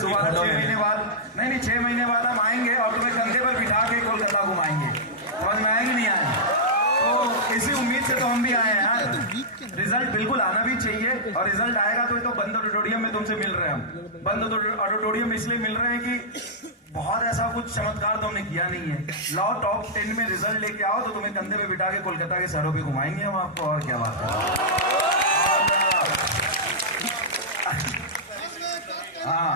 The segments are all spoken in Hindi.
दोबारा 6 महीने बाद, नहीं 6 महीने बाद हम आएंगे और तुम्हें कंधे पर बिठा के कोलकाता घुमाएंगे। समझ में आएंगे नहीं आए? तो इसी उम्मीद से तो हम भी आए हैं यार। रिजल्ट बिल्कुल आना भी चाहिए और रिजल्ट आएगा तो ये तो बंद ऑडिटोरियम में तुमसे मिल रहे हैं हम। बंद ऑडिटोरियम इसलिए मिल रहे हैं कि बहुत ऐसा कुछ चमत्कार तो हमने किया नहीं है। लाओ टॉप 10 में रिजल्ट लेके आओ तो तुम्हें कंधे पे बिठा के कोलकाता के सड़कों पे घुमाएंगे हम आपको। और क्या बात है। हाँ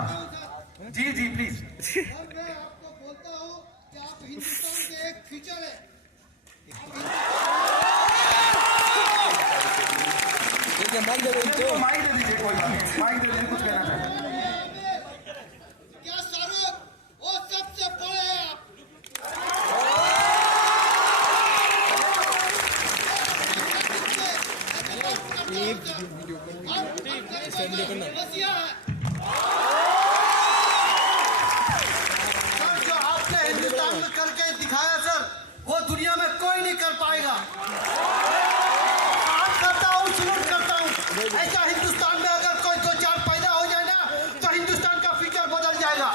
जी जी प्लीज। मैं आपको बोलता हूँ कि आप हिंदुस्तान के एक फ्यूचर है। माइक दे दीजिए, कोई बात नहीं, माइक दे दीजिए, कुछ कहना चाहिए। क्या शाहरुख वो सबसे बड़े हैं आप। मसीहा है। सर जो आपने हिंदुस्तान में करके दिखाया सर, वो दुनिया में कोई नहीं कर पाएगा। करता हूँ, सलूट करता हूँ। ऐसा हिंदुस्तान में अगर कोई 2-4 पैदा हो जाए ना तो हिंदुस्तान का फ्यूचर बदल जाएगा।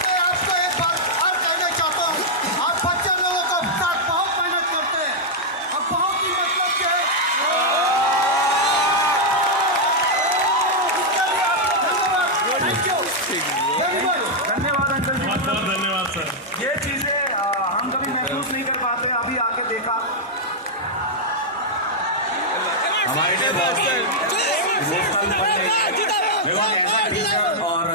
मैं आपको एक बात और कहना चाहता हूँ, आप बच्चे लोगों को साथ बहुत मेहनत करते हैं और बहुत ही मतलब के थैंक यू वेरी मच। धन्यवाद अंकल जी। बहुत बहुत धन्यवाद सर। ये चीजें हम कभी महसूस नहीं कर पाते, अभी आके देखा। हमारे लिए बहुत ऐसा टीचर, और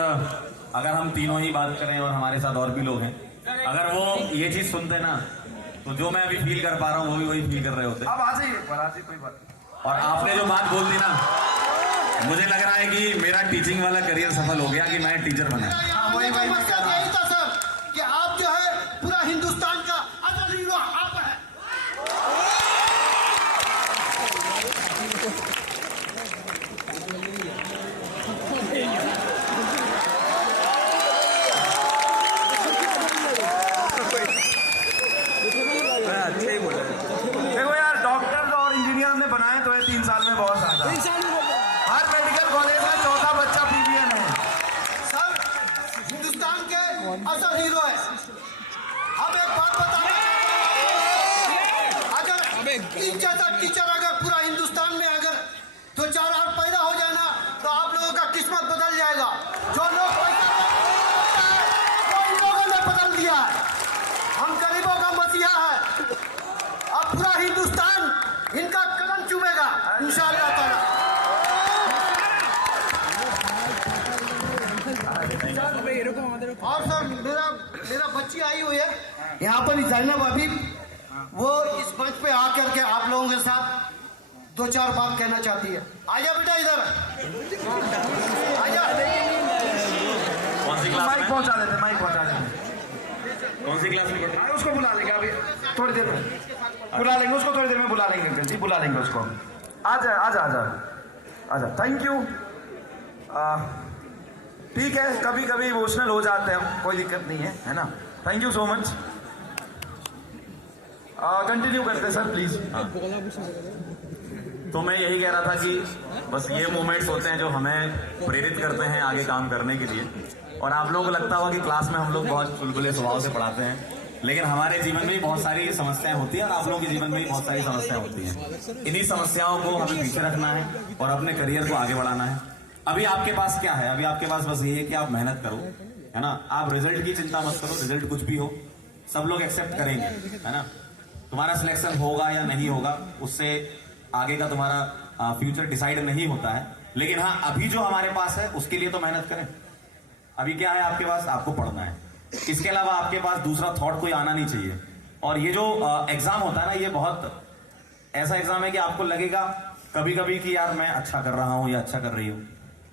अगर हम तीनों ही बात करें और हमारे साथ और भी लोग हैं, अगर वो ये चीज सुनते ना तो जो मैं अभी फील कर पा रहा हूँ वो भी वही फील कर रहे होते। अब आ जाइए कोई बात नहीं। और आपने जो बात बोल दी ना, मुझे लग रहा है कि मेरा टीचिंग वाला करियर सफल हो गया कि मैं टीचर बना। वही मकसद यही था सर कि आप जो है पूरा हिंदुस्तान का असल हीरो आप है। देखो यार, डॉक्टर और इंजीनियर ने बनाए तो है 3 साल में बहुत ज्यादा। हर मेडिकल कॉलेज में 14 बच्चा पीवीएन है। सर हिंदुस्तान के असल हीरो है। हम एक बात बताना, अगर टीचर अगर पूरा हिंदुस्तान में अगर 2-4 और पैदा हो जाए ना तो आप लोगों का किस्मत बदल जाएगा। जो लोग पैसा वो इन लोगों ने बदल दिया है। हम गरीबों का मसीहा है। अब पूरा हिंदुस्तान इनका कदम चूमेगा इंशाअल्लाह ताला। और सर मेरा बच्ची आई हुई है यहाँ पर जैनब अभी, वो इस मंच पे आकर के आप लोगों के साथ 2-4 बात कहना चाहती है। आजा बेटा इधर आजा। कौन सी क्लास माइक में? पहुंचा देते। कौन सी क्लास में पढ़ते हैं? उसको बुला लेंगे अभी थोड़ी देर में, बुला लेंगे उसको थोड़ी देर में, बुला लेंगे अंकल जी, बुला लेंगे उसको। आजा आजा आजा आजा। Thank you. ठीक है, कभी कभी इमोशनल हो जाते हैं हम, कोई दिक्कत नहीं है ना। Thank you so much. Continue करते हैं सर प्लीज। तो मैं यही कह रहा था कि बस ये मोमेंट्स होते हैं जो हमें प्रेरित करते हैं आगे काम करने के लिए। और आप लोगों को लगता होगा कि क्लास में हम लोग बहुत चुलबुले स्वभाव से पढ़ाते हैं, लेकिन हमारे जीवन में बहुत सारी समस्याएं होती हैं और आप लोगों के जीवन में भी बहुत सारी समस्याएं होती हैं। इन्हीं समस्याओं को हमें पीछे रखना है और अपने करियर को आगे बढ़ाना है। अभी आपके पास क्या है? अभी आपके पास बस ये है कि आप मेहनत करो, है ना। आप रिजल्ट की चिंता मत करो, रिजल्ट कुछ भी हो सब लोग एक्सेप्ट करेंगे, है ना। तुम्हारा सिलेक्शन होगा या नहीं होगा उससे आगे का तुम्हारा फ्यूचर डिसाइड नहीं होता है। लेकिन हाँ, अभी जो हमारे पास है उसके लिए तो मेहनत करें। अभी क्या है आपके पास? आपको पढ़ना है। इसके अलावा आपके पास दूसरा थॉट कोई आना नहीं चाहिए। और ये जो एग्जाम होता है ना, ये बहुत ऐसा एग्जाम है कि आपको लगेगा कभी कभी कि यार मैं अच्छा कर रहा हूं या अच्छा कर रही हूं,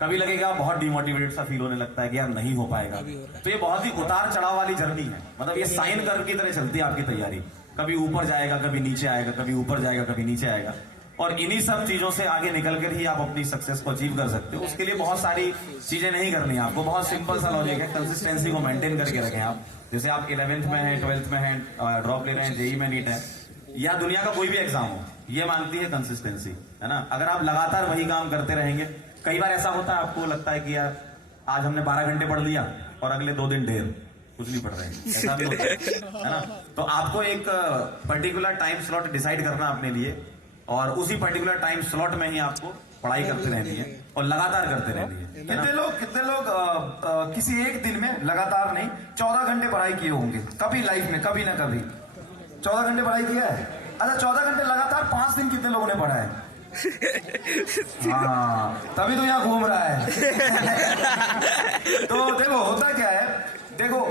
कभी लगेगा बहुत डिमोटिवेटेड सा फील होने लगता है कि यार नहीं हो पाएगा। तो ये बहुत ही उतार चढ़ाव वाली जर्नी है, मतलब ये साइन कर्व की तरह चलती है आपकी तैयारी। कभी ऊपर जाएगा, कभी नीचे आएगा, कभी ऊपर जाएगा, कभी नीचे आएगा। और इन्हीं सब चीजों से आगे निकल कर ही आप अपनी सक्सेस को अचीव कर सकते हो। उसके लिए बहुत सारी चीजें नहीं करनी है आपको, बहुत सिंपल सा लॉजिक है। कंसिस्टेंसी को मेंटेन करके रखें आप। जैसे आप 11th में हैं, 12th में हैं, ड्रॉप ले रहे हैं, जेई में नीट है या दुनिया का कोई भी एग्जाम हो, ये मांगती है कंसिस्टेंसी, है ना। अगर आप लगातार वही काम करते रहेंगे कई बार ऐसा होता है, आपको लगता है कि यार आज हमने 12 घंटे पढ़ लिया और अगले 2 दिन ढेर कुछ नहीं पढ़ रहे हैं, ऐसा भी होता है ना। तो आपको एक पर्टिकुलर टाइम स्लॉट डिसाइड करना अपने लिए, और उसी पर्टिकुलर टाइम स्लॉट में ही आपको पढ़ाई करते रहनी है और लगातार करते रहनी है। कितने लोग किसी एक दिन में लगातार नहीं 14 घंटे पढ़ाई किए होंगे कभी लाइफ में, कभी ना कभी 14 घंटे पढ़ाई किया है। अच्छा 14 घंटे लगातार 5 दिन कितने लोगों ने पढ़ा है? हाँ, तभी तो यहाँ घूम रहा है। तो देखो होता क्या है, देखो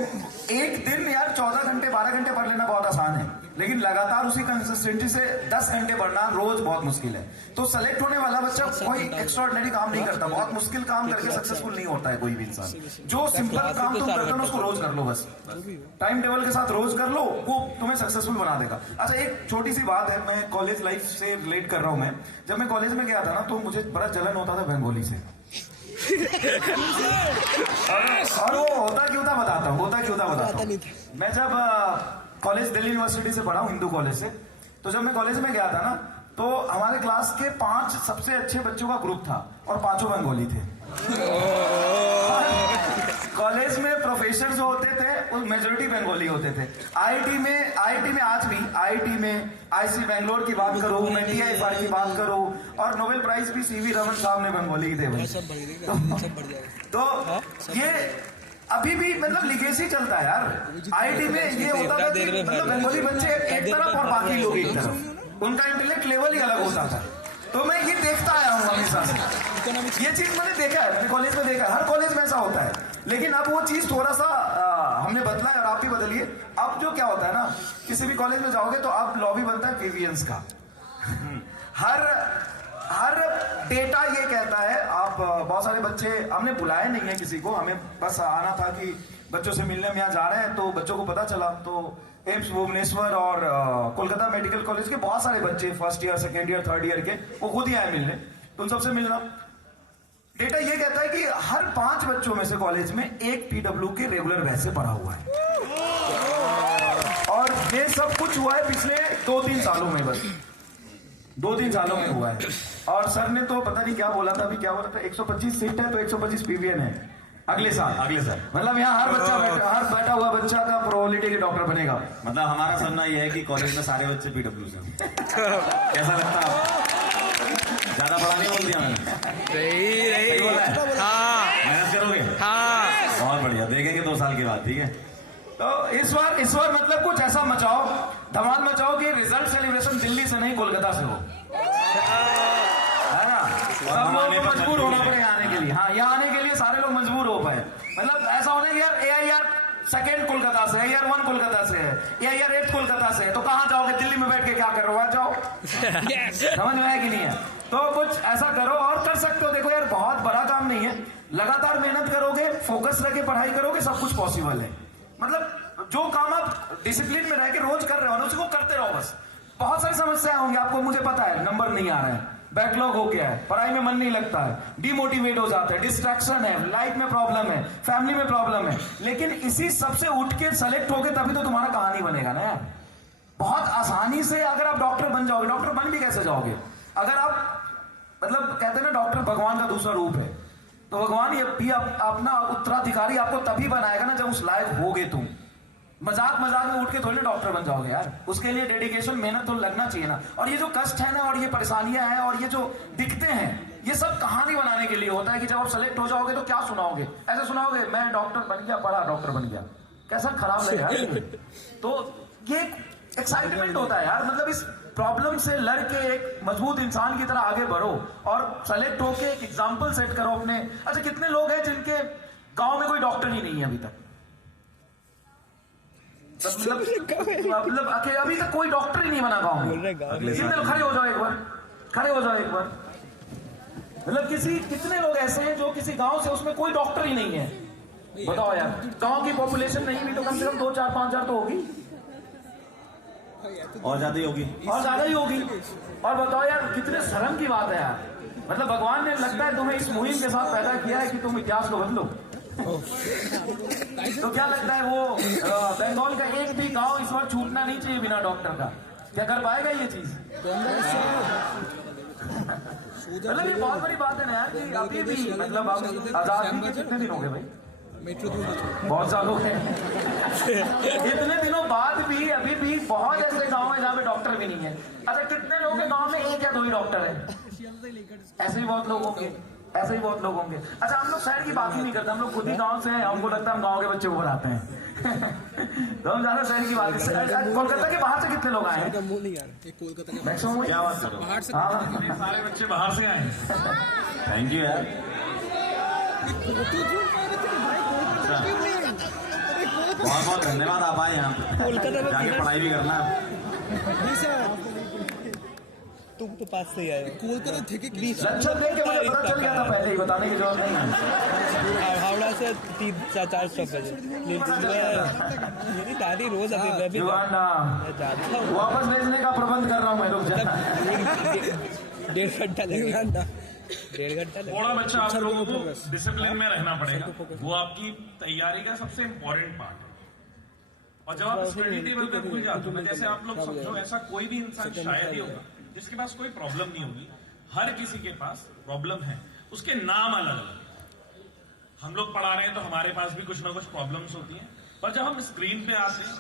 एक दिन यार 14 घंटे 12 घंटे पढ़ लेना बहुत आसान है, लेकिन लगातार उसी कंसिस्टेंसी से 10 घंटे पढ़ना रोज बहुत मुश्किल है। तो सेलेक्ट होने वाला बच्चा कोई एक्स्ट्राऑर्डिनरी काम नहीं करता, बहुत मुश्किल काम करके सक्सेसफुल नहीं होता है कोई भी इंसान। जो सिंपल काम तुम करते हो उसको रोज कर लो, बस टाइम टेबल के साथ रोज कर लो, वो तुम्हें सक्सेसफुल बना देगा। अच्छा एक छोटी सी बात है, मैं कॉलेज लाइफ से रिलेट कर रहा हूं। मैं जब मैं कॉलेज में गया था ना, तो मुझे बड़ा जलन होता था बंगाली से। और वो होता क्यों था बताता हूँ। मैं जब कॉलेज दिल्ली यूनिवर्सिटी से पढ़ा हूँ, हिंदू कॉलेज से, तो जब मैं कॉलेज में गया था ना, तो हमारे क्लास के 5 सबसे अच्छे बच्चों का ग्रुप था और 5 बंगाली थे। कॉलेज में प्रोफेसर जो होते थे वो मेजोरिटी बंगाली होते थे। आईआईटी में आज भी आईआईटी में आईसी बैंगलोर की बात करूं, मैं टीआईएफआर की बात करूं, और नोबेल प्राइज भी सीवी रमन साहब ने बंगाली थे भाई। तो ये अभी भी मतलब लिगेसी चलता है यार। आईआईटी में ये होता था कि मतलब बंगाली बच्चे एक तरफ और बाकी लोग एक तरफ, उनका इंटेलेक्ट लेवल ही अलग होता था। तो मैं ये देखता आया हूँ हमेशा से, ये चीज मैंने देखा है, मैंने कॉलेज में देखा है, हर कॉलेज में ऐसा होता है। लेकिन अब वो चीज थोड़ा सा हमने बदला है और आप भी बदलिए। अब जो क्या होता है ना, किसी भी कॉलेज में जाओगे तो अब लॉबी बनता है केवीएंस का। हर डेटा ये कहता है, आप बहुत सारे बच्चे, हमने बुलाया नहीं है किसी को, हमें बस आना था कि बच्चों से मिलने में यहाँ जा रहे हैं। तो बच्चों को पता चला, तो एम्स भुवनेश्वर और कोलकाता मेडिकल कॉलेज के बहुत सारे बच्चे first year, second year, third year के, वो खुद ही आए मिलने, तो उन सबसे मिलना। डेटा ये कहता है कि हर 5 बच्चों में से कॉलेज में एक पीडब्ल्यू के रेगुलर बैच से पढ़ा हुआ है। और ये सब कुछ हुआ है पिछले 2-3 सालों में, बस 2-3 सालों में हुआ है। और सर ने तो पता नहीं क्या बोला था, अभी क्या बोला था, 125 सीट है तो 125 पीवीएन है अगले साल। मतलब यहाँ हर बैठा हुआ बच्चा का प्रोबेबिलिटी के डॉक्टर बनेगा। मतलब हमारा सपना यह है कि कॉलेज में सारे बच्चे पीडब्ल्यू से। कैसा लगता है? ज्यादा बड़ा नहीं बोल दिया मैंने? सही बोला है? हाँ। मेहनत करोगे? हाँ। बहुत बढ़िया, देखेंगे 2 साल के बाद, ठीक है। तो इस बार मतलब कुछ ऐसा मचाओ, धमाल मचाओ कि रिजल्ट सेलिब्रेशन दिल्ली से नहीं कोलकाता से हो, है ना। सब लोगों को मजबूर होना पड़ेगा आने के लिए। हाँ, यहाँ आने के लिए सारे लोग मजबूर हो पाए। मतलब ऐसा होने कि यार AIR सेकेंड कोलकाता से है, AIR 1 कोलकाता से है, AIR 8 कोलकाता से है, तो कहाँ जाओगे? दिल्ली में बैठ के क्या कर रहे हो, जाओ। समझ में आया कि नहीं है? तो कुछ ऐसा करो और कर सकते हो। देखो यार, बहुत बड़ा काम नहीं है, लगातार मेहनत करोगे, फोकस रह के पढ़ाई करोगे, सब कुछ पॉसिबल है। मतलब जो काम आप डिसिप्लिन में रह के रोज कर रहे हो ना, उसको करते रहो बस। बहुत सारी समस्याएं होंगी आपको, मुझे पता है, नंबर नहीं आ रहे हैं, बैकलॉग हो गया है, पढ़ाई में मन नहीं लगता है, डिमोटिवेट हो जाता है, डिस्ट्रैक्शन है, लाइफ में प्रॉब्लम है, फैमिली में प्रॉब्लम है, लेकिन इसी सबसे उठ के सेलेक्ट होगे तभी तो तुम्हारा कहानी बनेगा ना यार। बहुत आसानी से अगर आप डॉक्टर बन जाओगे, डॉक्टर बन भी कैसे जाओगे? अगर आप मतलब कहते हैं ना डॉक्टर भगवान का दूसरा रूप है, तो भगवान ये भी अपना उत्तराधिकारी आपको तभी बनाएगा ना जब उस लायक होगे तुम। मजाक में उठ के थोड़ी ना डॉक्टर बन जाओगे यार, उसके लिए डेडिकेशन, मेहनत तो लगना चाहिए ना। और ये जो कष्ट है ना, और ये परेशानियां हैं, और ये जो दिखते हैं, ये सब कहानी बनाने के लिए होता है कि जब आप सेलेक्ट हो जाओगे तो क्या सुनाओगे? ऐसे सुनाओगे, मैं डॉक्टर बन गया, पढ़ा डॉक्टर बन गया, कैसा खराब लगेगा यार। तो ये एक्साइटमेंट होता है यार, मतलब इस प्रॉब्लम से लड़ के एक मजबूत इंसान की तरह आगे बढ़ो और सेलेक्ट होके एक एग्जाम्पल सेट करो अपने। अच्छा, कितने लोग हैं जिनके गांव में कोई डॉक्टर ही नहीं है अभी तक? मतलब अभी तक कोई डॉक्टर ही नहीं बना गांव में। खड़े हो जाओ एक बार, खड़े हो जाओ एक बार। मतलब कितने लोग ऐसे हैं जो किसी गांव से, उसमें कोई डॉक्टर ही नहीं है? बताओ यार, गांव की पॉपुलेशन नहीं भी तो कम से कम 2, 4, 5 हजार तो होगी, और ज्यादा ही होगी, और ज्यादा ही होगी। और बताओ यार, कितने शर्म की बात है यार। मतलब भगवान ने लगता है तुम्हें इस मुहिम के साथ पैदा किया है कि तुम इतिहास को बदलो। तो क्या लगता है वो बंगाल का एक भी गांव इस बार छूटना नहीं चाहिए बिना डॉक्टर का? क्या कर पाएगा ये चीज? मतलब ये बहुत बड़ी बात है ना यार कि अभी भी मतलब अब आजादी के कितने दिन हो गए भाई? बहुत साल हो गए। इतने दिनों बाद भी अभी भी बहुत ऐसे गांव है जहाँ पे डॉक्टर भी नहीं है। अच्छा कितने लोग हैं गांव में, एक या दो ही डॉक्टर है? ऐसे ही बहुत लोग होंगे, ऐसे ही बहुत लोग होंगे। अच्छा हम लोग शहर की बात ही नहीं करते, हम लोग खुद ही गांव से हैं, हमको लगता है हम गांव के बच्चे को पढ़ाते हैं। तो हम ज्यादा शहर की बात, कोलकाता के बाहर से कितने लोग आए हैं? मैक्सिमम क्या बात कर रहे हो? सारे बच्चे बाहर से आए। थैंक यू यार। बहुत बहुत धन्यवाद, आप आए यहाँ जाके पढ़ाई भी करना। तुम तो पास से ही आए कोलकाता थे कि लक्षण देख के मुझे पता चल गया था पहले ही, बताने की जरूरत नहीं है। हावड़ा से 3-4 स्टॉपेज मेरी दादी रोज आती है, मैं भी जुगाना जाता हूँ। वापस भेजने का प्रबंध कर रहा हूँ मैं, रुक जा। 1.5 घंटा लगेगा, 1.5 घंटा लगेगा। थोड़ा बच्चा आप लोगों को डिसिप्लिन में रहना पड़ेगा, वो आपकी तैयारी का सबसे इम्पोर्टेंट पार्ट है। और जब आप स्टडी टेबल पे भूल जाते हो ना, जैसे आप लोग समझो ऐसा कोई भी इंसान शायद ही होगा जिसके पास कोई प्रॉब्लम नहीं होगी। हर किसी के पास प्रॉब्लम है, उसके नाम अलग अलग। हम लोग पढ़ा रहे हैं तो हमारे पास भी कुछ ना कुछ प्रॉब्लम्स होती हैं, पर जब हम स्क्रीन पे आते हैं,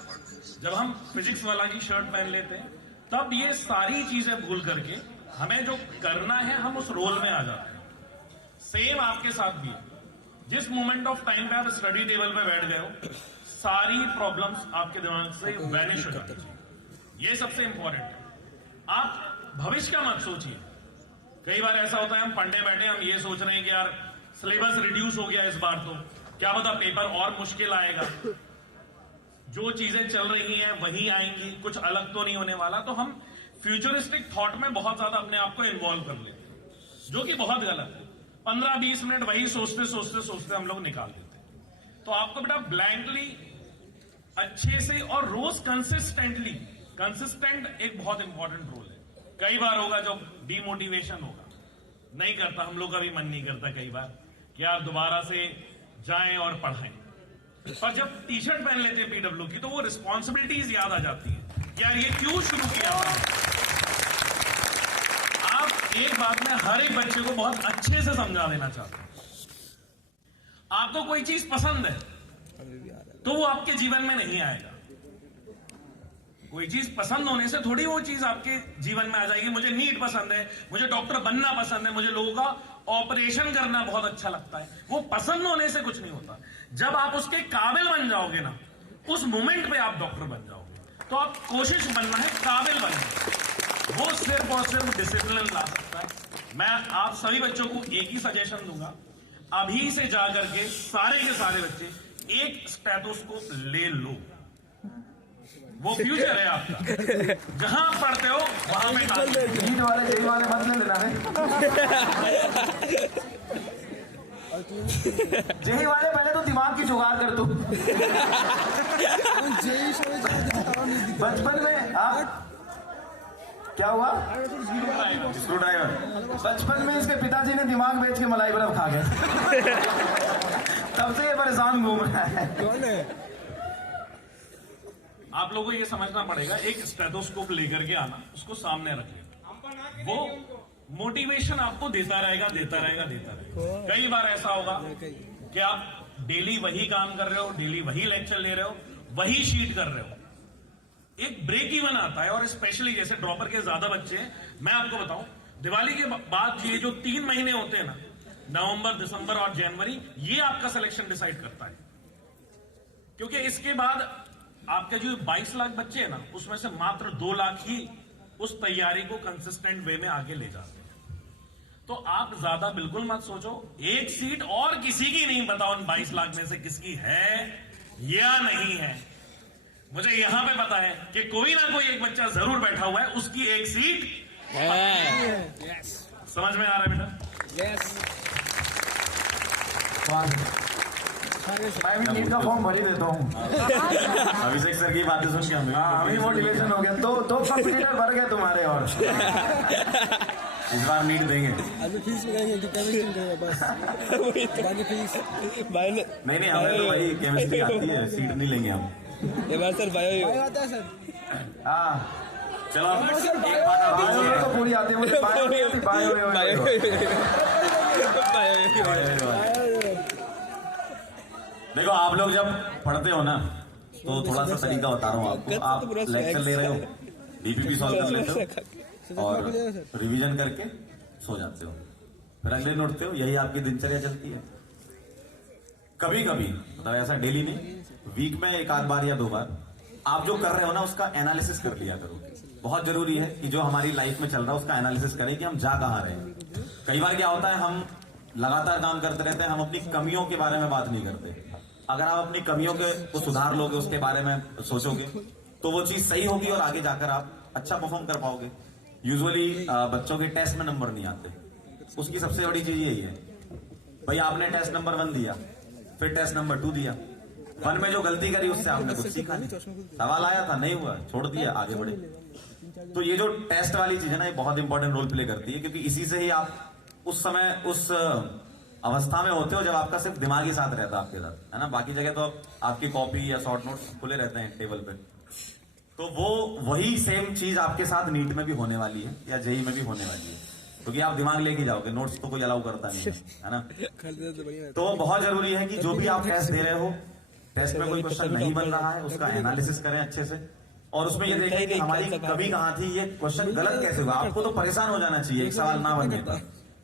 जब हम फिजिक्स वाला की शर्ट पहन लेते हैं, तब ये सारी चीजें भूल करके हमें जो करना है हम उस रोल में आ जाते हैं। सेम आपके साथ भी है। जिस मोमेंट ऑफ टाइम पे आप स्टडी टेबल पे बैठ गए हो, सारी प्रॉब्लम्स आपके दिमाग से वैनिश हो जाती है। ये सबसे इंपॉर्टेंट है। आप भविष्य का मत सोचिए। कई बार ऐसा होता है हम पढ़ने बैठे, हम ये सोच रहे हैं कि यार सिलेबस रिड्यूस हो गया इस बार, तो क्या पता पेपर और मुश्किल आएगा, जो चीजें चल रही हैं वही आएंगी, कुछ अलग तो नहीं होने वाला। तो हम फ्यूचरिस्टिक थॉट में बहुत ज्यादा अपने आप को इन्वॉल्व कर लेते हैं, जो कि बहुत गलत है। 15-20 मिनट वही सोचते सोचते सोचते हम लोग निकाल देते हैं। तो आपको बेटा ब्लैंकली अच्छे से और रोज कंसिस्टेंट एक बहुत इंपॉर्टेंट रोल है। कई बार होगा जब डिमोटिवेशन होगा, नहीं करता, हम लोग का भी मन नहीं करता कई बार कि यार दोबारा से जाएं और पढ़ाएं। पर जब टी शर्ट पहन लेते हैं पीडब्ल्यू की, तो वो रिस्पॉन्सिबिलिटीज याद आ जाती है कि यार ये क्यों शुरू किया। आप एक बात में हर एक बच्चे को बहुत अच्छे से समझा देना चाहते हैं। आपको कोई चीज पसंद है तो वो आपके जीवन में नहीं आएगा। कोई चीज पसंद होने से थोड़ी वो चीज आपके जीवन में आ जाएगी। मुझे नीट पसंद है, मुझे डॉक्टर बनना पसंद है, मुझे लोगों का ऑपरेशन करना बहुत अच्छा लगता है, वो पसंद होने से कुछ नहीं होता। जब आप उसके काबिल बन जाओगे ना, उस मोमेंट पे आप डॉक्टर बन जाओगे। तो आप कोशिश बनना है काबिल बनना, वो सिर्फ और सिर्फ डिसिप्लिन ला सकता है। मैं आप सभी बच्चों को एक ही सजेशन दूंगा, अभी से जाकर के सारे के सारे बच्चे एक स्टेथोस्कोप ले लो। वो फ्यूचर है आपका, जहां आप पढ़ते हो वहां पे नीट वाले जेई वाले मत ले लेना है। जेई वाले पहले तो दिमाग की जुगाड़ कर तू। बचपन में आप क्या हुआ? Screw driver. बचपन में इसके पिताजी ने दिमाग बेच के मलाई बर्फ खा गए। तब से ये परेशान घूम रहा है। आप लोगों को ये समझना पड़ेगा, एक स्टेथोस्कोप लेकर के आना, उसको सामने रख लेना, वो मोटिवेशन आपको देता रहेगा। कई बार ऐसा होगा कि आप डेली वही काम कर रहे हो, डेली वही लेक्चर ले रहे हो, वही शीट कर रहे हो, एक ब्रेक इवन आता है। और स्पेशली जैसे ड्रॉपर के ज्यादा बच्चे हैं, मैं आपको बताऊं, दिवाली के बाद ये जो 3 महीने होते हैं ना, नवंबर, दिसंबर और जनवरी, ये आपका सिलेक्शन डिसाइड करता है। क्योंकि इसके बाद आपके जो 22 लाख बच्चे हैं ना, उसमें से मात्र 2 लाख ही उस तैयारी को कंसिस्टेंट वे में आगे ले जाते हैं। तो आप ज्यादा बिल्कुल मत सोचो, एक सीट और किसी की नहीं, बताओ उन 22 लाख में से किसकी है या नहीं है। मुझे यहां पे पता है कि कोई ना कोई एक बच्चा जरूर बैठा हुआ है, उसकी एक सीट है। समझ में आ रहा है बेटा? मैं भी नीट का फॉर्म भर ही देता हूँ। अभिषेक सर की बातें सुन के अभी मोटिवेशन हो गया, तो कंपटीटर भर गए तुम्हारे। और इस बार नीट देंगे। अभी फीस लगाएंगे तो केमिस्ट्री करेगा बस, बाकी फीस नहीं हमें तो वही केमिस्ट्री आती है, सीट नहीं लेंगे हम। ये बार सर बायो आता है सर। हाँ चलो अब एक बात आप बायो में तो पूरी आती है मुझे, बायो नहीं आती, देखो आप लोग जब पढ़ते हो ना तो थोड़ा सा तरीका बता रहा हूँ आपको। आप लेक्चर ले रहे हो, डीपीपी सॉल्व कर लेते हो और रिवीजन करके सो जाते हो, फिर अगले दिन उठते हो, यही आपकी दिनचर्या चलती है। कभी कभी मतलब ऐसा डेली नहीं, वीक में एक आध बार या 2 बार आप जो कर रहे हो ना उसका एनालिसिस कर लिया करो। बहुत जरूरी है कि जो हमारी लाइफ में चल रहा है उसका एनालिसिस करें कि हम जा कहाँ रहे हैं। कई बार क्या होता है, हम लगातार काम करते रहते हैं, हम अपनी कमियों के बारे में बात नहीं करते। अगर आप अपनी कमियों को सुधार लोगे, उसके बारे में सोचोगे, तो वो चीज सही होगी और आगे जाकर आप अच्छा परफॉर्म कर पाओगे। यूजुअली बच्चों के टेस्ट में नंबर नहीं आते, उसकी सबसे बड़ी चीज यही है, भाई आपने टेस्ट नंबर 1 दिया, फिर टेस्ट नंबर 2 दिया, 1 में जो गलती करी उससे आपने कुछ सीखा नहीं, सवाल आया था नहीं हुआ, छोड़ दिया, आगे बढ़े। तो ये जो टेस्ट वाली चीज है ना, ये बहुत इंपॉर्टेंट रोल प्ले करती है, क्योंकि इसी से ही आप उस समय उस अवस्था में होते हो जब आपका सिर्फ दिमाग ही साथ रहता है आपके साथ, है ना। बाकी जगह तो आपकी कॉपी या शॉर्ट नोट्स खुले रहते हैं टेबल पे। तो वो वही सेम चीज आपके साथ नीट में भी होने वाली है या जेई में भी होने वाली है, क्योंकि आप दिमाग लेके जाओगे, नोट्स तो कोई अलाउ करता नहीं है ना। तो बहुत जरूरी है कि जो भी आप टेस्ट दे रहे हो, टेस्ट में कोई क्वेश्चन नहीं बन रहा है उसका एनालिसिस करें अच्छे से, और उसमें ये देखें कि हमारी कमी कहाँ थी, ये क्वेश्चन गलत कैसे हुआ। आपको तो परेशान हो जाना चाहिए एक सवाल ना बनने पर,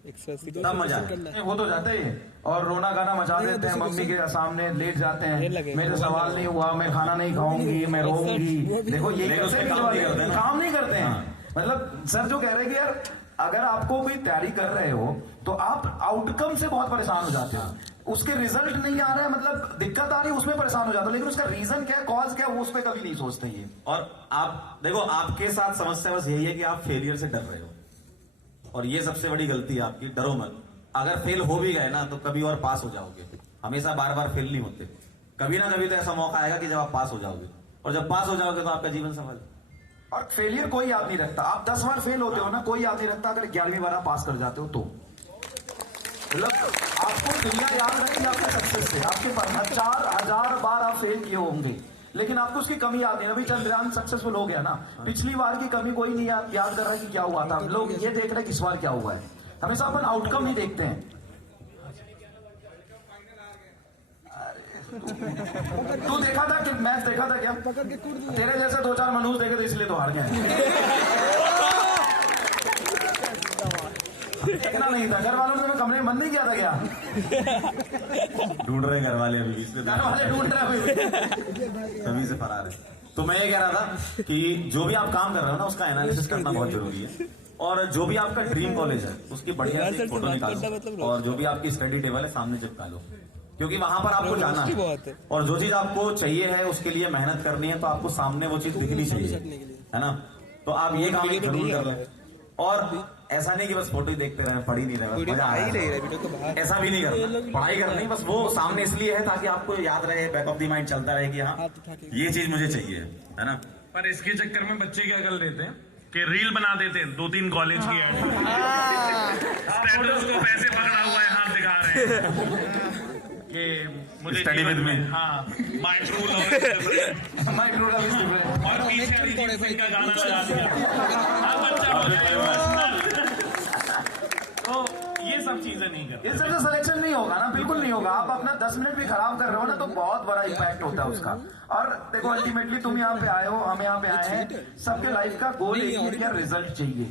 तब मजा है। वो तो जाते ही और रोना गाना मचा देते हैं, मम्मी के सामने लेट जाते हैं, मेरे सवाल नहीं हुआ, मैं खाना नहीं खाऊंगी, मैं रोऊंगी। देखो ये काम नहीं करते हैं। मतलब सर जो कह रहे हैं कि यार अगर आपको कोई तैयारी कर रहे हो तो आप आउटकम से बहुत परेशान हो जाते हो, उसके रिजल्ट नहीं आ रहा है, मतलब दिक्कत आ रही है, उसमें परेशान हो जाते हो, लेकिन उसका रीजन क्या है, कॉज क्या है, वो उस पर कभी नहीं सोचते ये। और आप देखो, आपके साथ समस्या बस यही है कि आप फेलियर से डर रहे हो, और ये सबसे बड़ी गलती है आपकी। डरो मत, अगर फेल हो भी गए ना तो कभी और पास हो जाओगे। हमेशा बार बार फेल नहीं होते, कभी ना कभी तो ऐसा मौका आएगा कि जब आप पास हो जाओगे, और जब पास हो जाओगे तो आपका जीवन सफल। और फेलियर कोई याद नहीं रखता, आप 10 बार फेल होते हो ना, कोई याद नहीं रखता, अगर 11वीं बार आप पास कर जाते हो तो मतलब आपको दुनिया याद रखेगी आपके सक्सेस से। आपके पास 1000 बार आप फेल किए होंगे, लेकिन आपको उसकी कमी याद नहीं। अभी चंद्रयान सक्सेसफुल हो गया ना, पिछली बार की कमी कोई नहीं याद कर रहा है कि क्या हुआ था, लोग ये देख रहे हैं कि इस बार क्या हुआ है। हमेशा अपन आउटकम नहीं देखते हैं। तू देखा था कि मैच देखा था क्या? तेरे जैसे 2-4 मनूज देखे थे इसलिए तो हार गए। देखना नहीं था, घर वालों ने कमरे में बंद नहीं किया था क्या? ढूंढ रहे घर वाले अभी, घर वाले ढूंढ रहे सभी से फरार है। तो मैं ये कह रहा था कि जो भी आप काम कर रहे हो ना उसका एनालिसिस करना बहुत जरूरी है, और जो भी आपका ड्रीम कॉलेज है उसकी बढ़िया सी फोटो निकालो, और जो भी आपकी स्टडी टेबल है सामने चिपका लो, क्योंकि वहां पर आपको जाना है, और जो चीज आपको चाहिए है उसके लिए मेहनत करनी है, तो आपको सामने वो चीज दिखनी चाहिए, है ना। तो आप ये काम जरूर कर लो, और ऐसा नहीं कि बस फोटो ही देखते रहे, पढ़ ही नहीं रहे, मजा आ रहा है, ऐसा भी नहीं करना। पढ़ाई करनी बस वो सामने इसलिए है ताकि आपको याद रहे, बैक ऑफ द माइंड चलता रहे कि हाँ ये चीज मुझे चाहिए, है ना। पर इसके चक्कर में बच्चे क्या कर लेते हैं कि रील बना देते हैं 2-3 कॉलेज की ऐड, स्टेटस को पैसे पकड़ा हुआ है, हाथ दिखा रहे हैं कि मुझे स्टडी विद मी, हाँ my true love, my true love is different, और पीछे अरिजीत सिंह का गाना लगा दिया, अब बच्चा हो जाएगा। तो ये सब चीजें नहीं करते, इस तरह से सिलेक्शन नहीं होगा ना, बिल्कुल नहीं होगा। आप अपना 10 मिनट भी खराब कर रहे हो ना तो बहुत बड़ा इम्पैक्ट होता है उसका। और देखो अल्टीमेटली तुम यहाँ पे आए हो, हम यहाँ पे आए हैं, सबके लाइफ का गोल एक ही है, रिजल्ट चाहिए।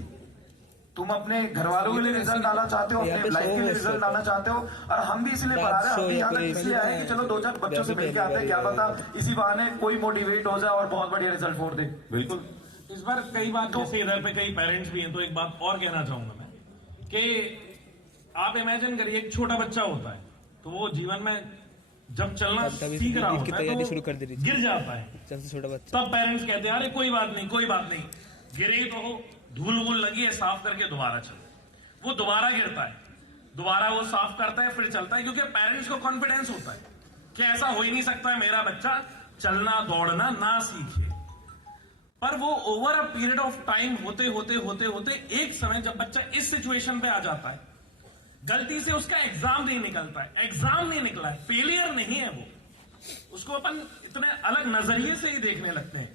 तुम अपने घर वालों के लिए रिजल्ट डालना चाहते हो, अपने लाइफ के लिए रिजल्ट डालना चाहते हो, और हम भी इसलिए पढ़ा रहे हैं। हम भी यहाँ तक इसलिए आए कि चलो 2-4 बच्चों से मिलकर आते हैं, क्या पता इसी बहाने कोई मोटिवेट हो जाए और बहुत बढ़िया रिजल्ट फोड़ दे। बिल्कुल। इस बार कई बार जैसे इधर पे कई पेरेंट्स भी हैं, तो एक बात और कहना चाहूंगा मैं कि आप इमेजिन करिए एक छोटा बच्चा होता है, तो वो जीवन में जब चलना सीख रहा होता है तो गिर जाता है, सबसे छोटा बच्चा, तब पेरेंट्स कहते हैं अरे कोई बात नहीं, कोई बात नहीं, गिरे तो हो, धूल वूल लगी है, साफ करके दोबारा चलो। वो दोबारा गिरता है, दोबारा वो साफ करता है, फिर चलता है, क्योंकि पेरेंट्स को कॉन्फिडेंस होता है कि ऐसा हो ही नहीं सकता है मेरा बच्चा चलना दौड़ना ना सीखे। पर वो over a period of time होते होते होते होते एक समय जब बच्चा इस सिचुएशन पे आ जाता है, गलती से उसका एग्जाम नहीं निकलता है, एग्जाम नहीं निकला है, फेलियर नहीं है वो, उसको अपन इतने अलग नजरिए से ही देखने लगते हैं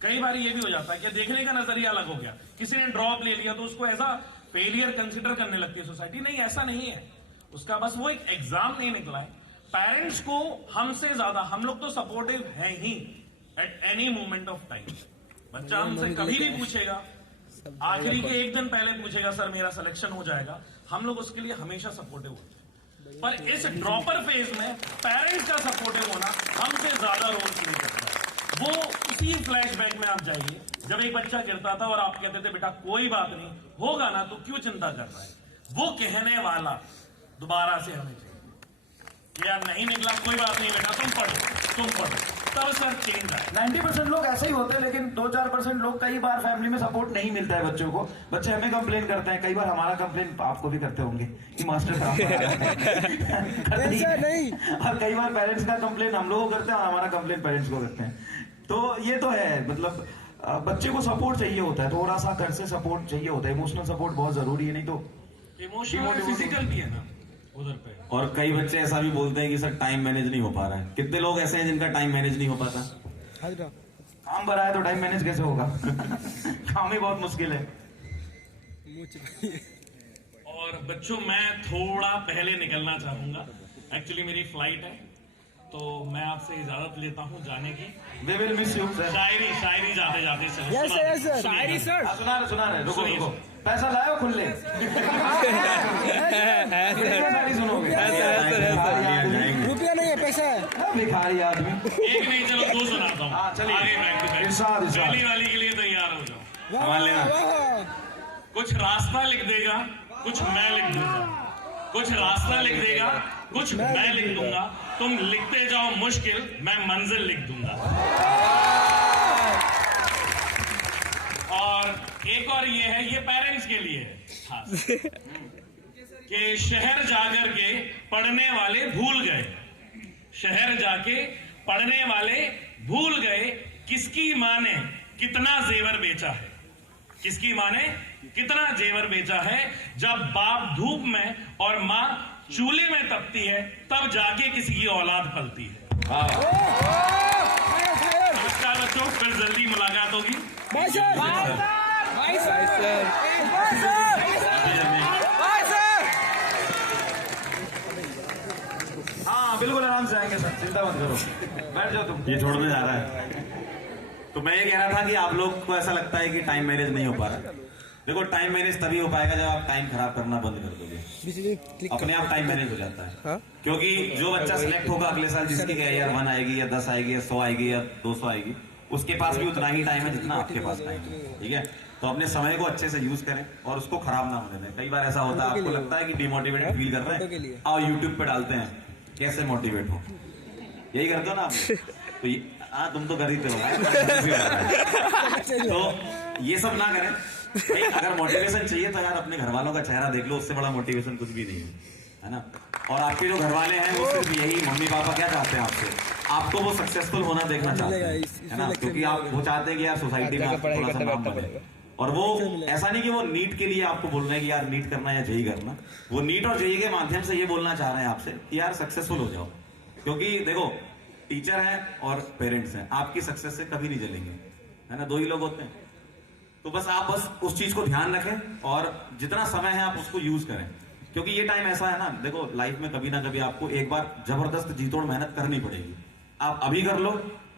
कई बार ये भी हो जाता है कि देखने का नजरिया अलग हो गया, किसी ने ड्रॉप ले लिया तो उसको ऐसा फेलियर कंसिडर करने लगती है सोसाइटी। नहीं, ऐसा नहीं है, उसका बस वो एक एग्जाम नहीं निकला है। पेरेंट्स को हमसे ज्यादा, हम लोग तो सपोर्टिव हैं ही at any moment of time. बच्चा हमसे कभी भी पूछेगा, आखिरी के एक दिन पहले पूछेगा सर मेरा सिलेक्शन हो जाएगा, हम लोग उसके लिए हमेशा सपोर्टिव होते हैं। पर इस ड्रॉपर फेज में पेरेंट्स का सपोर्टिव होना हमसे ज्यादा रोल प्ले करता है। वो उसी फ्लैशबैक में आप जाइए जब एक बच्चा गिरता था और आप कहते थे बेटा कोई बात नहीं, होगा ना, तो क्यों चिंता कर रहा है। वो कहने वाला दोबारा से हमें चाहिए, यार नहीं निकला कोई बात नहीं बेटा, तुम पढ़ो, तब सर चेंज आए। 90% लोग ऐसे ही होते हैं, लेकिन 2-4% लोग, कई बार फैमिली में सपोर्ट नहीं मिलता है बच्चों को। बच्चे हमें कंप्लेन करते हैं, कई बार हमारा कंप्लेन आपको भी करते होंगे कि मास्टर साहब नहीं। और कई बार पेरेंट्स का कंप्लेन हम लोग को करते हैं और हमारा कंप्लेन पेरेंट्स को करते हैं। तो ये तो है, मतलब बच्चे को सपोर्ट चाहिए होता है, थोड़ा सा घर से सपोर्ट चाहिए होता है, इमोशनल सपोर्ट बहुत जरूरी है, नहीं तो इमोशनल फिजिकल भी है ना उधर पे। और कई बच्चे ऐसा भी बोलते हैं कि सर टाइम मैनेज नहीं हो पा रहा है। कितने लोग ऐसे हैं जिनका टाइम मैनेज नहीं हो पाता? काम भरा है तो टाइम मैनेज कैसे होगा? काम ही बहुत मुश्किल है। और बच्चों मैं थोड़ा पहले निकलना चाहूंगा, एक्चुअली मेरी फ्लाइट है, तो मैं आपसे इजाजत लेता हूँ जाने की। We will miss you, sir. शायरी जाते जाते शायरी सर। सुना रहे, रुको। पैसा लाए हो खुले? शायरी सुनोगे? रुपया नहीं है, पैसा है। भिखारी आदमी। एक नहीं, चलो 2 सुनाता हूँ। हाँ, चलिए। आगे बैक टू बैक। इरशाद। पहली वाली के लिए तैयार हो जाओ। सवाल लेना। कुछ रास्ता लिख देगा, कुछ मैं लिख दूंगा। कुछ रास्ता लिख देगा, कुछ मैं लिख दूंगा। तुम लिखते जाओ मुश्किल, मैं मंजिल लिख दूंगा। और एक और ये है, ये पेरेंट्स के लिए है खास, कि शहर जाकर के पढ़ने वाले भूल गए, शहर जाके पढ़ने वाले भूल गए, किसकी माँ ने कितना जेवर बेचा है, किसकी माँ ने कितना जेवर बेचा है। जब बाप धूप में और माँ चूल्हे में तपती है, तब जाके किसी की औलाद फलती है। नमस्कार बच्चों, फिर जल्दी मुलाकात होगी। हाँ बिल्कुल, आराम से आएंगे सर, चिंता मत करो, बैठ जाओ तुम। ये छोड़ने जा रहा है। तो मैं ये कह रहा था कि आप लोग को ऐसा लगता है कि टाइम मैनेज नहीं हो पा रहा। देखो, टाइम मैनेज तभी हो पाएगा जब आप टाइम खराब करना बंद कर दोगे, अपने आप टाइम मैनेज हो जाता है। हाँ? क्योंकि जो बच्चा सिलेक्ट होगा अगले साल, जिसकी यार 1 आएगी या 10 आएगी या 100 आएगी या 200 आएगी, उसके पास भी उतना ही टाइम है जितना आपके पास टाइम है। ठीक है, तो अपने समय को अच्छे से यूज करें और उसको खराब ना होने दें। कई बार ऐसा होता है, आपको लगता है कि डिमोटिवेटेड फील कर रहे हैं, आओ यूट्यूब पे डालते हैं कैसे मोटिवेट हो, यही करते हो ना आप। तो हाँ, तुम तो कर ही थे। तो ये सब ना करें। अगर मोटिवेशन चाहिए तो यार अपने घर वालों का चेहरा देख लो, उससे बड़ा मोटिवेशन कुछ भी नहीं है ना। और आपके जो घर वाले हैं वो सिर्फ यही, मम्मी पापा क्या चाहते हैं आपसे, आपको वो सक्सेसफुल होना देखना चाहते हैं, है ना। क्योंकि आप वो चाहते हैं कि यार सोसाइटी में आपको थोड़ा सा नाम बने। और वो ऐसा नहीं कि वो नीट के लिए आपको बोल रहे हैं कि यार नीट करना या जेई करना, वो नीट और जेई के माध्यम से ये बोलना चाह रहे हैं आपसे कि यार सक्सेसफुल हो जाओ। क्योंकि देखो, टीचर हैं और पेरेंट्स हैं, आपकी सक्सेस से कभी नहीं जलेंगे, है ना, 2 ही लोग होते हैं। तो बस आप उस चीज को ध्यान रखें और जितना समय है आप उसको यूज करें। क्योंकि ये टाइम ऐसा है ना, देखो लाइफ में कभी ना कभी आपको एक बार जबरदस्त जीतोड़ मेहनत करनी पड़ेगी। आप अभी कर लो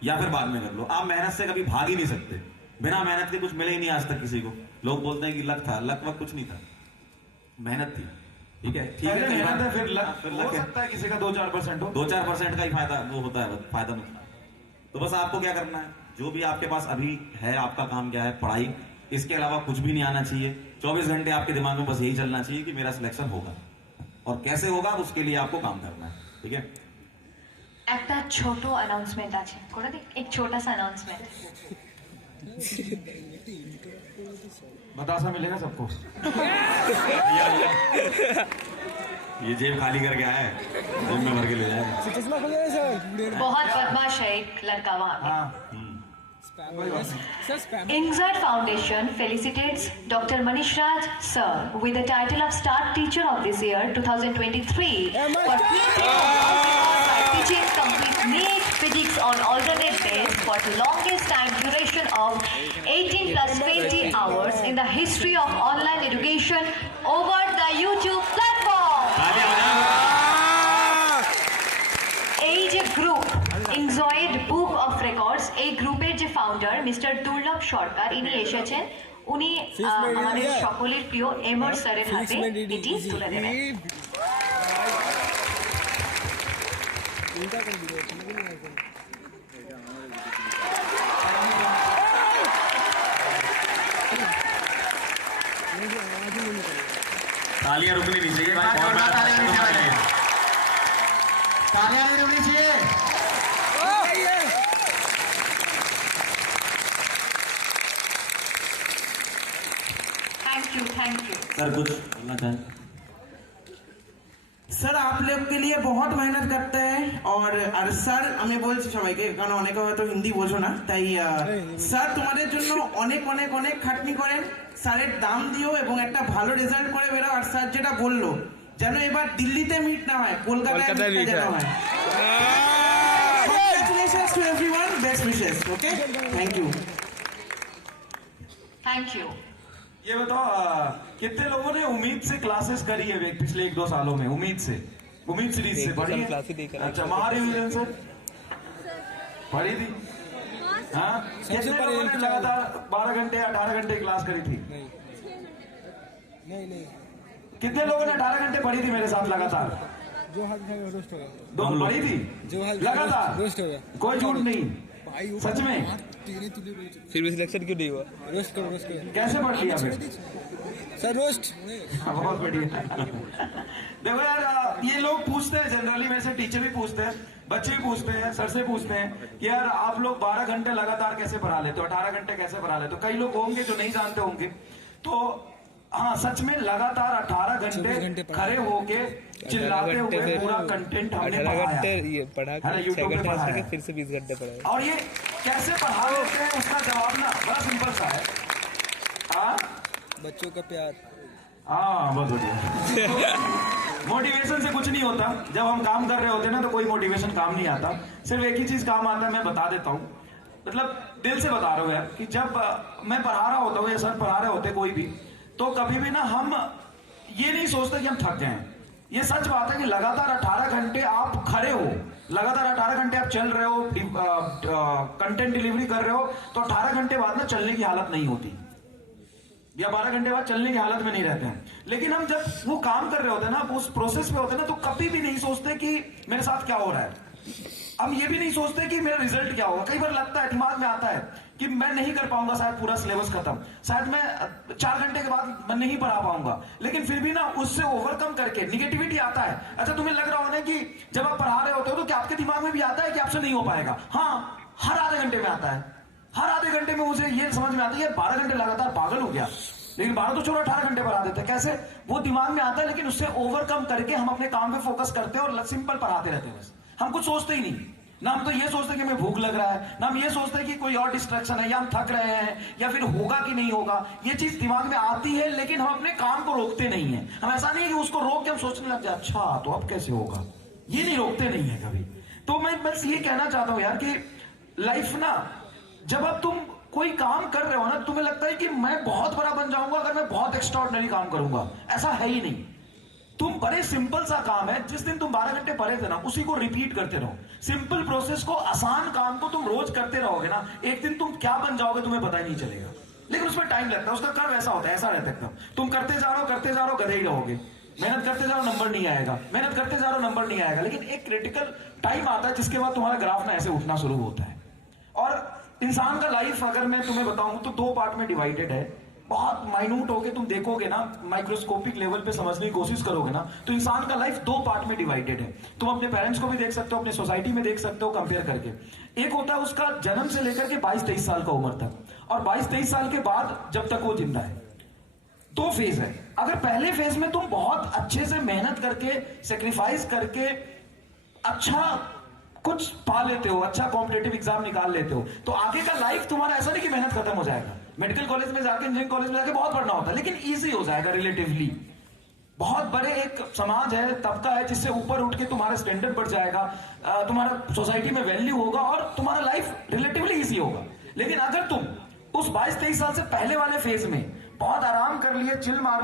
या फिर बाद में कर लो, आप मेहनत से कभी भाग ही नहीं सकते। बिना मेहनत के कुछ मिले ही नहीं आज तक किसी को। लोग बोलते हैं कि लक था, लक वक्त कुछ नहीं था, मेहनत थी। ठीक है, मेहनत है, फिर लक हो सकता है किसी का 2-4% हो, 2-4% का ही फायदा वो होता है, फायदा नहीं। तो बस आपको क्या करना है, जो भी आपके पास अभी है, आपका काम क्या है, पढ़ाई, इसके अलावा कुछ भी नहीं आना चाहिए। 24 घंटे आपके दिमाग में बस यही चलना चाहिए कि मेरा सिलेक्शन होगा, और कैसे होगा उसके लिए आपको काम करना है। ठीक है, একটা ছোট অ্যানাউন্সমেন্ট আছে, করে দিই এক ছোটা সা অ্যানাউন্সমেন্ট। बतासा मिलेगा सबको। ये जेब खाली करके आया है, जेब में भर के ले जाएगा। बहुत बदमाश है एक लड़का वहाँ पे। हाँ, Inzard Foundation felicitates Dr. Manish Raj Sir with the title of Star Teacher of this year 2023 for teaching complete NEET physics on alternate days for the longest time duration of 18 plus 20 hours in the history of online education over the YouTube platform. এই যে group enjoyed book of records, এই গ্রুপের যে ফাউন্ডার মিস্টার দুর্লভ সরকার, ইনি এসেছেন। উনি আমাদের সকলের প্রিয় এমর স্যারের হাতে এটি তুলে দেবেন। तालियां रुकनी नहीं चाहिए भाई, बहुत बड़ा तालियां नहीं चाहिए। तालियां नहीं रुकनी चाहिए। Thank you. सर कुछ बोलना चाहें? স্যার आप लोग के लिए बहुत मेहनत करते हैं और স্যার আমি বলছি সবাইকে, কারণ অনেকে হয়তো হিন্দি বোঝো না, তাই স্যার তোমাদের জন্য অনেক অনেক অনেক খাটনি করেন। স্যারের দাম দিও এবং একটা ভালো রেজাল্ট করে বেরো। আর স্যার যেটা বললো, যেন এবার দিল্লিতে মিট না হয়, কলকাতায় মিট যেন হয়। Congratulations to everyone, best wishes, okay? Thank you. Thank you. ये बताओ कितने लोगों ने उम्मीद से क्लासेस करी है पिछले 1-2 सालों में? उम्मीद सीरीज से पढ़ी है? अच्छा, महारिविजन से पढ़ी थी? हाँ, कितने लोगों ने लगातार 12 घंटे 18 घंटे क्लास करी थी? नहीं कितने लोगों ने 18 घंटे पढ़ी थी मेरे साथ लगातार? जो हाथ दिखाएगा रोस्ट होगा, दो पढ़ी थी जो हाथ लगातार, रोस्ट होगा। कोई झूठ नहीं, सच में। फिर भी सिलेक्शन क्यों नहीं हुआ? रोस्ट करो कैसे पढ़ लिया फिर? Sir roast. बहुत बढ़िया। देखो यार, ये लोग पूछते हैं जनरली, मेरे से टीचर भी पूछते हैं, बच्चे भी पूछते हैं, सर से पूछते हैं कि यार आप लोग 12 घंटे लगातार कैसे पढ़ा लेते हो, 18 घंटे कैसे पढ़ा लेते हो? कई लोग होंगे जो नहीं जानते होंगे। तो हाँ, सच में लगातार 18 घंटे खड़े होके चिल्लाते हुए पूरा कंटेंट हमने पढ़ाया। ये पढ़ा यूट्यूब पे पढ़ाया, फिर से 20 घंटे पढ़ा। और ये कैसे पढ़ा लेते हैं उसका जवाब ना बड़ा सिंपल सा है। हाँ, बच्चों का प्यार। हाँ, बहुत बढ़िया। मोटिवेशन से कुछ नहीं होता। जब हम काम कर रहे होते हैं ना, तो कोई मोटिवेशन काम नहीं आता। सिर्फ एक ही चीज काम आता है, मैं बता देता हूँ, मतलब दिल से बता रहा हूँ यार, कि जब मैं पढ़ा रहा होता हूँ या सर पढ़ा रहे होते कोई भी, तो कभी भी ना हम ये नहीं सोचते कि हम थक गए हैं। ये सच बात है कि लगातार 18 घंटे आप खड़े हो, लगातार 18 घंटे आप चल रहे हो, कंटेंट डिलीवरी कर रहे हो, तो 18 घंटे बाद ना चलने की हालत नहीं होती, या 12 घंटे बाद चलने की हालत में नहीं रहते हैं। लेकिन हम जब वो काम कर रहे होते हैं ना, उस प्रोसेस पे होते हैं ना, तो कभी भी नहीं सोचते कि मेरे साथ क्या हो रहा है। हम ये भी नहीं सोचते कि मेरा रिजल्ट क्या होगा। कई बार लगता है, दिमाग में आता है कि मैं नहीं कर पाऊंगा शायद पूरा सिलेबस खत्म, शायद मैं 4 घंटे के बाद मैं नहीं पढ़ा पाऊंगा। लेकिन फिर भी ना उससे ओवरकम करके निगेटिविटी आता है। अच्छा, तुम्हें लग रहा होगा ना कि जब आप पढ़ा रहे होते हो तो क्या आपके दिमाग में भी आता है कि आपसे नहीं हो पाएगा? हाँ, हर आधे घंटे में आता है। हर आधे घंटे में मुझे ये समझ में आता है, 12 घंटे लगातार पागल हो गया। लेकिन 12 तो छोड़ो, 18 घंटे पढ़ा देते हैं। कैसे? वो दिमाग में आता है, लेकिन उससे ओवरकम करके हम अपने काम पे फोकस करते हैं और सिंपल पढ़ाते रहते हैं। बस हम कुछ सोचते ही नहीं ना। हम तो ये सोचते हैं कि हमें भूख लग रहा है, ना हम ये सोचते हैं कि कोई और डिस्ट्रैक्शन है, या हम थक रहे हैं, या फिर होगा कि नहीं होगा। ये चीज दिमाग में आती है, लेकिन हम अपने काम को रोकते नहीं है। हम ऐसा नहीं है कि उसको रोक के हम सोचने लग जाए अच्छा तो अब कैसे होगा, ये नहीं रोकते नहीं है कभी। तो मैं बस ये कहना चाहता हूं यार कि लाइफ ना, जब अब तुम कोई काम कर रहे हो ना, तुम्हें लगता है कि मैं बहुत बड़ा बन जाऊंगा अगर मैं बहुत एक्स्ट्राऑर्डिनरी काम करूंगा। ऐसा है ही नहीं। तुम बड़े सिंपल सा काम है, जिस दिन तुम 12 घंटे पढ़े थे ना, उसी को रिपीट करते रहो। सिंपल प्रोसेस को, आसान काम को तुम रोज करते रहोगे ना, एक दिन तुम क्या बन जाओगे तुम्हें पता ही नहीं चलेगा। लेकिन उसमें टाइम लगता है, उसका कर्व ऐसा होता है, ऐसा रहता है एकदम। तुम करते जा रहे हो गधे ही रहोगे। मेहनत करते जा रहे हो, नंबर नहीं आएगा, मेहनत करते जा रहे हो, नंबर नहीं आएगा। लेकिन एक क्रिटिकल टाइम आता है जिसके बाद तुम्हारा ग्राफ ना ऐसे उठना शुरू होता है। और इंसान का लाइफ अगर मैं तुम्हें बताऊं तो 2 पार्ट में डिवाइडेड है। बहुत माइन्यूट होके तुम देखोगे ना, माइक्रोस्कोपिक लेवल पे समझने की कोशिश करोगे ना, तो इंसान का लाइफ 2 पार्ट में डिवाइडेड है। तुम अपने पेरेंट्स को भी देख सकते हो, अपने सोसाइटी में देख सकते हो कंपेयर करके। एक होता है उसका जन्म से लेकर के 22-23 साल का उम्र तक, और 22-23 साल के बाद जब तक वो जिंदा है। 2 फेज है। अगर पहले फेज में तुम बहुत अच्छे से मेहनत करके, सेक्रीफाइस करके अच्छा कुछ पा लेते हो, अच्छा कॉम्पिटेटिव एग्जाम निकाल लेते हो, तो आगे का लाइफ तुम्हारा ऐसा नहीं कि मेहनत खत्म हो जाएगा। मेडिकल कॉलेज में जाके, इंजीनियरिंग कॉलेज में जाके बहुत पढ़ना होता है, लेकिन इजी हो जाएगा रिलेटिवली। बहुत बड़े एक समाज है, तबका है, जिससे ऊपर उठ के तुम्हारा स्टैंडर्ड बढ़ जाएगा, तुम्हारा सोसाइटी में वैल्यू होगा और तुम्हारा लाइफ रिलेटिवली इजी होगा। लेकिन अगर तुम उस 22-23 साल से पहले वाले फेज में बहुत आराम कर लिए, चिल मार